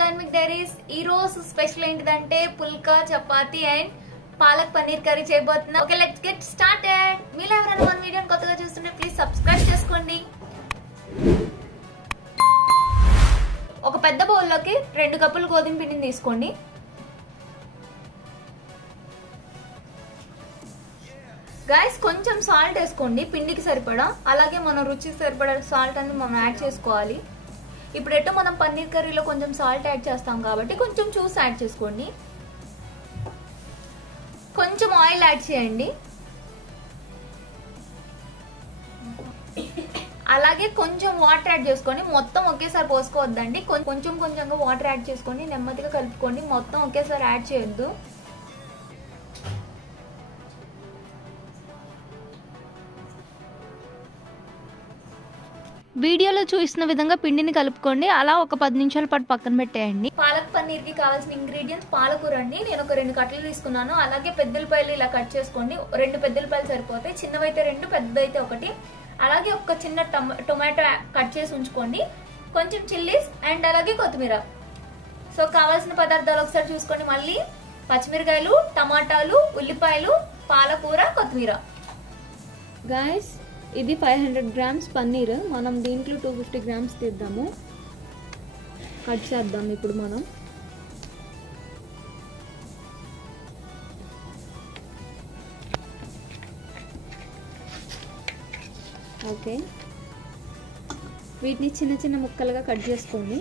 Dynamic diaries. ఈ రోజు special ఏంటిదంటే పుల్కా చపాతీ అండ్ పాలక్ పన్నీర్ కర్రీ చేయబోతున్నా. Okay, let's get started. మీరు ఎవరైనా మన వీడియోని కొత్తగా చూస్తుంటే ప్లీజ్ సబ్స్క్రైబ్ చేసుకోండి. ఒక పెద్ద బౌల్లోకి 2 కప్పులు గోధుమ పిండిని తీసుకోండి. గైస్, కొంచెం సాల్ట్ వేసుకోండి పిండికి సరిపడా. అలాగే మనం రుచికి సరిపడా సాల్ట్ అనేది మనం యాడ్ చేసుకోవాలి. ఇప్పుడు ఎట్టో మనం పన్నీర్ కర్రీలో కొంచెం సాల్ట్ యాడ్ చేస్తాం కాబట్టి కొంచెం చూసి యాడ్ చేసుకోండి. కొంచెం ఆయిల్ యాడ్ చేయండి. అలాగే కొంచెం వాటర్ యాడ్ చేసుకోండి. మొత్తం ఒకేసారి పోసుకోవద్దండి. కొంచెం కొంచెంగా వాటర్ యాడ్ చేసుకోండి. నెమ్మదిగా కలుపుకోండి. మొత్తం ఒకేసారి యాడ్ చేయొద్దు. వీడియోలో చూసిన విధంగా పిండిని కలుపుకోండి. అలా ఒక 10 నిమిషాల పాటు పక్కన పెట్టేయండి. పాలక్ పన్నీర్ కి కావాల్సిన ఇంగ్రీడియంట్స్ పాలకూర అండి. నేను ఒక 2 కట్టలు తీసుకున్నాను. అలాగే పెద్దలపాయలు ఇలా కట్ చేసుకోండి. 2 పెద్దలపాయలు సరిపోతాయి. చిన్నవైతే 2, పెద్దదైతే 1. అలాగే ఒక చిన్న టొమాటో కట్ చేసి ఉంచుకోండి. కొంచెం చిల్లీస్ అండ్ అలాగే కొత్తిమీర. సో కావాల్సిన పదార్థాలు ఒకసారి చూసుకోండి. మళ్ళీ పచ్చిమిరకాయలు, టమాటాలు, ఉల్లిపాయలు, పాలకూర, కొత్తిమీర. గాయస్, ఇది 500 గ్రామ్స్ పన్నీర్. మనం దీంట్లో 250 గ్రామ్స్ తీద్దాము. కట్ చేద్దాం ఇప్పుడు మనం. ఓకే, వీటిని చిన్న చిన్న ముక్కలుగా కట్ చేసుకోండి.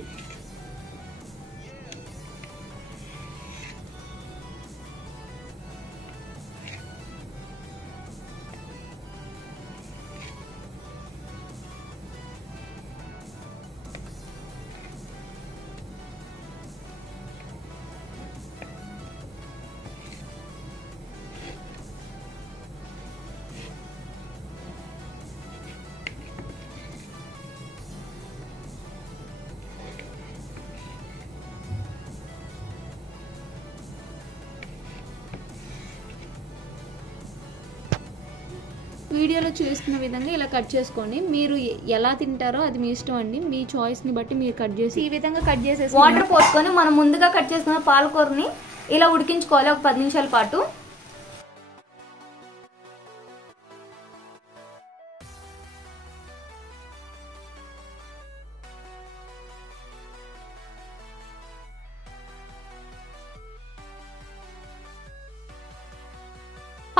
వీడియోలో చూస్తున్న విధంగా ఇలా కట్ చేసుకోండి. మీరు ఎలా తింటారో అది మీ ఇష్టం అండి. మీ చాయిస్ ని బట్టి మీరు కట్ చేసి ఈ విధంగా కట్ చేసేసి వాటర్ పోసుకొని మనం ముందుగా కట్ చేసుకున్న పాలకూరని ఇలా ఉడికించుకోవాలి ఒక 10 నిమిషాల పాటు.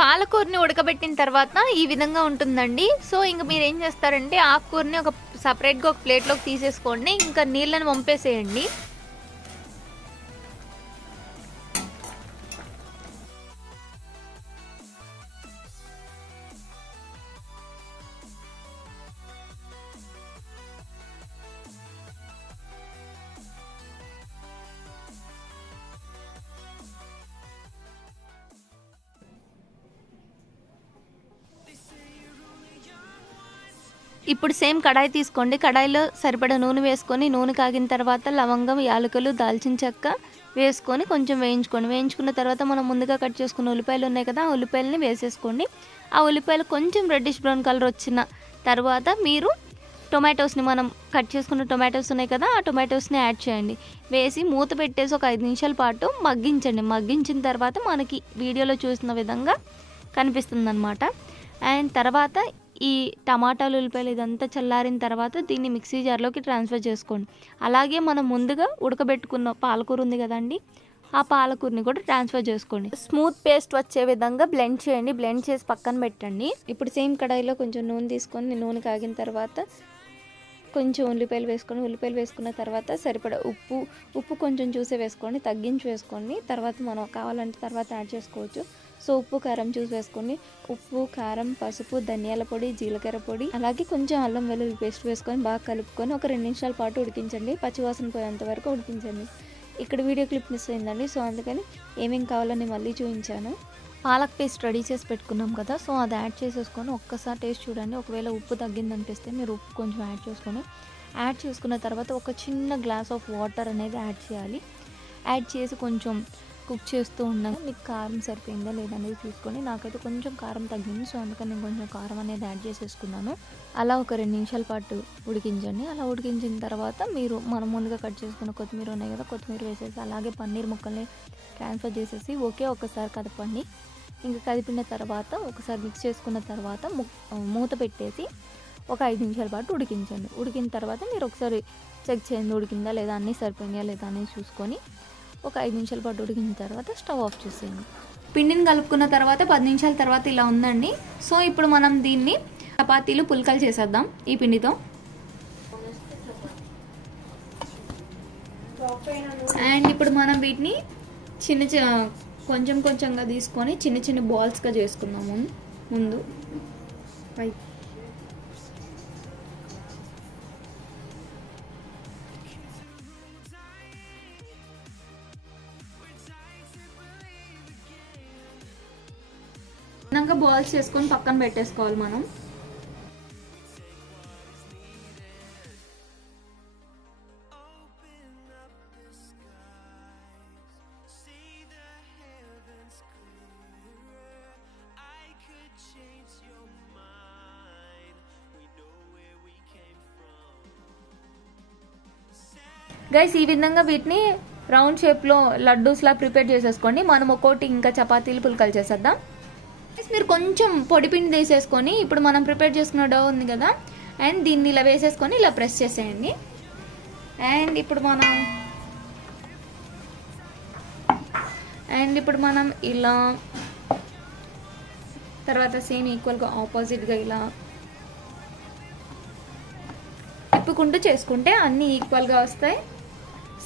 పాలకూరని ఉడకబెట్టిన తర్వాత ఈ విధంగా ఉంటుందండి. సో ఇంక మీరు ఏం చేస్తారంటే ఆకుకూరని ఒక సపరేట్గా ఒక ప్లేట్లోకి తీసేసుకోండి. ఇంకా నీళ్ళని వంపేసేయండి. ఇప్పుడు సేమ్ కడాయి తీసుకోండి. కడాయిలో సరిపడా నూనె వేసుకొని నూనె కాగిన తర్వాత లవంగం, యాలకులు, దాల్చిన చెక్క వేసుకొని కొంచెం వేయించుకోండి. వేయించుకున్న తర్వాత మనం ముందుగా కట్ చేసుకున్న ఉల్లిపాయలు ఉన్నాయి కదా, ఆ ఉల్లిపాయలని వేసేసుకోండి. ఆ ఉల్లిపాయలు కొంచెం రెడ్డిష్ బ్రౌన్ కలర్ వచ్చిన తర్వాత మీరు టొమాటోస్ని, మనం కట్ చేసుకున్న టొమాటోస్ ఉన్నాయి కదా, ఆ టొమాటోస్ని యాడ్ చేయండి. వేసి మూత పెట్టేసి ఒక 5 నిమిషాల పాటు మగ్గించండి. మగ్గించిన తర్వాత మనకి వీడియోలో చూసిన విధంగా కనిపిస్తుంది అన్నమాట. అండ్ తర్వాత ఈ టమాటాలు, ఉల్లిపాయలు ఇదంతా చల్లారిన తర్వాత దీన్ని మిక్సీ జార్లోకి ట్రాన్స్ఫర్ చేసుకోండి. అలాగే మనం ముందుగా ఉడకబెట్టుకున్న పాలకూర ఉంది కదండి, ఆ పాలకూరని కూడా ట్రాన్స్ఫర్ చేసుకోండి. స్మూత్ పేస్ట్ వచ్చే విధంగా బ్లెండ్ చేయండి. బ్లెండ్ చేసి పక్కన పెట్టండి. ఇప్పుడు సేమ్ కడాయిలో కొంచెం నూనె తీసుకొని నూనె కాగిన తర్వాత కొంచెం ఉల్లిపాయలు వేసుకొని, ఉల్లిపాయలు వేసుకున్న తర్వాత సరిపడా ఉప్పు కొంచెం చూసే వేసుకోండి, తగ్గించి వేసుకోండి. తర్వాత మనం కావాలంటే తర్వాత యాడ్ చేసుకోవచ్చు. సో ఉప్పు, కారం చూసి వేసుకోండి. ఉప్పు, కారం, పసుపు, ధనియాల పొడి, జీలకర్ర పొడి, అలాగే కొంచెం అల్లం వెల్లుల్లి పేస్ట్ వేసుకొని బాగా కలుపుకొని ఒక 2 నిమిషాల పాటు ఉడికించండి. పచ్చివాసన పోయేంత వరకు ఉడికించండి. ఇక్కడ వీడియో క్లిప్ మిస్ అయిందండి. సో అందుకని ఏమేమి కావాలని మళ్ళీ చూపించాను. పాలక్ పేస్ట్ రెడీ చేసి పెట్టుకున్నాం కదా, సో అది యాడ్ చేసేసుకొని ఒక్కసారి టేస్ట్ చూడండి. ఒకవేళ ఉప్పు తగ్గిందనిపిస్తే మీరు ఉప్పు కొంచెం యాడ్ చేసుకొని, యాడ్ చేసుకున్న తర్వాత ఒక చిన్న గ్లాస్ ఆఫ్ వాటర్ అనేది యాడ్ చేయాలి. యాడ్ చేసి కొంచెం కుక్ చేస్తూ ఉన్నాను. మీకు కారం సరిపోయిందా లేదా అనేది చూసుకొని, నాకైతే కొంచెం కారం తగ్గింది. సో అందుకని నేను కొంచెం కారం అనేది యాడ్ చేసేసుకున్నాను. అలా ఒక 2 నిమిషాల పాటు ఉడికించండి. అలా ఉడికించిన తర్వాత మీరు మనం ముందుగా కట్ చేసుకున్న కొత్తిమీర ఉన్నాయి కదా, కొత్తిమీర వేసేసి అలాగే పన్నీర్ ముక్కల్ని ట్రాన్స్ఫర్ చేసేసి ఒకసారి కదపండి. ఇంకా కదిపిన తర్వాత ఒకసారి మిక్స్ చేసుకున్న తర్వాత మూత పెట్టేసి ఒక 5 నిమిషాల పాటు ఉడికించండి. ఉడికిన తర్వాత మీరు ఒకసారి చెక్ చేయండి ఉడికిందా లేదా, అన్నీ సరిపోయినాయా లేదా అనేది చూసుకొని ఒక 5 నిమిషాల పాటు ఉడికిన తర్వాత స్టవ్ ఆఫ్ చేసేయండి. పిండిని కలుపుకున్న తర్వాత 10 నిమిషాల తర్వాత ఇలా ఉందండి. సో ఇప్పుడు మనం దీన్ని చపాతీలు పుల్కలు చేసేద్దాం ఈ పిండితో. అండ్ ఇప్పుడు మనం వీటిని కొంచెం కొంచెంగా తీసుకొని చిన్న చిన్న బాల్స్గా చేసుకుందాము. ముందు బాల్స్ చేసుకొని పక్కన పెట్టేసుకోవాలి మనం. గైస్ ఈ విధంగా వీటిని రౌండ్ షేప్లో లడ్డూస్లా ప్రిపేర్ చేసేసుకోండి. మనం ఒక్కోటి ఇంకా చపాతీలు పుల్కలు చేసేద్దాం. మీరు కొంచెం పొడిపిండి వేసేసుకొని ఇప్పుడు మనం ప్రిపేర్ చేసుకున్న డో ఉంది కదా, అండ్ దీన్ని ఇలా వేసేసుకొని ఇలా ప్రెస్ చేసేయండి. అండ్ ఇప్పుడు మనం ఇలా తర్వాత సేమ్ ఈక్వల్గా ఆపోజిట్గా ఇలా తిప్పుకుంటూ చేసుకుంటే అన్నీ ఈక్వల్గా వస్తాయి,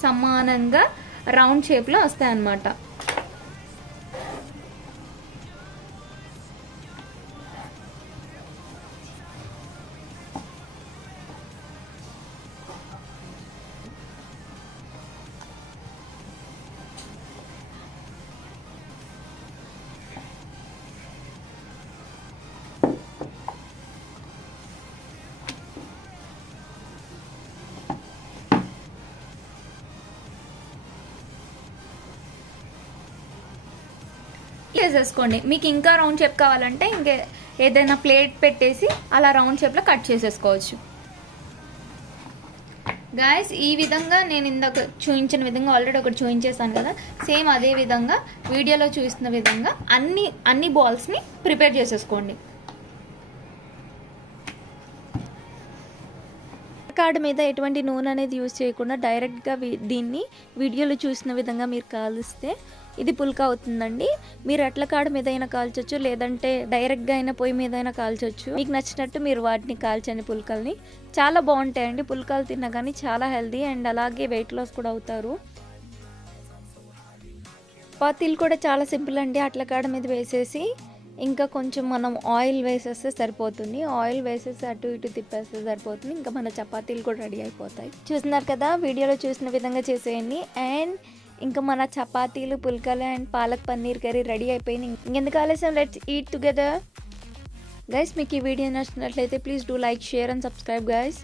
సమానంగా రౌండ్ షేప్లో వస్తాయి అన్నమాట. చేసేసుకోండి. మీకు ఇంకా రౌండ్ షేప్ కావాలంటే ఇంకే ఏదైనా ప్లేట్ పెట్టేసి అలా రౌండ్ షేప్లో కట్ చేసేసుకోవచ్చు. గాయస్ ఈ విధంగా నేను ఇందాక చూపించిన విధంగా ఆల్రెడీ ఒకటి చూపించేసాను కదా, సేమ్ అదే విధంగా వీడియోలో చూస్తున్న విధంగా అన్ని బాల్స్ని ప్రిపేర్ చేసేసుకోండి. కార్డ్ మీద ఎటువంటి నూనె అనేది యూజ్ చేయకుండా డైరెక్ట్గా దీన్ని వీడియోలో చూసిన విధంగా మీరు కాలిస్తే ఇది పుల్కా అవుతుందండి. మీరు అట్ల కాడ మీద అయినా కాల్చొచ్చు, లేదంటే డైరెక్ట్గా అయినా పొయ్యి మీద అయినా కాల్చొచ్చు. మీకు నచ్చినట్టు మీరు వాటిని కాల్చండి. పుల్కల్ని చాలా బాగుంటాయండి. పుల్కాలు తిన్నా కానీ చాలా హెల్దీ అండ్ అలాగే వెయిట్ లాస్ కూడా అవుతారు. చపాతీలు కూడా చాలా సింపుల్ అండి. అట్ల కాడ మీద వేసేసి ఇంకా కొంచెం మనం ఆయిల్ వేసేస్తే సరిపోతుంది. ఆయిల్ వేసేసి అటు ఇటు తిప్పేస్తే సరిపోతుంది. ఇంకా మన చపాతీలు కూడా రెడీ అయిపోతాయి. చూస్తున్నారు కదా, వీడియోలో చూసిన విధంగా చేసేయండి. అండ్ ఇంకా మన చపాతీలు పుల్కలు and palak paneer curry ready అయిపోయింది. ఇంకెందుకు ఆలస్యం, లెట్స్ ఈట్ టుగెదర్. గైస్ మీకు ఈ వీడియో నచ్చినట్లయితే please do like, share and subscribe guys.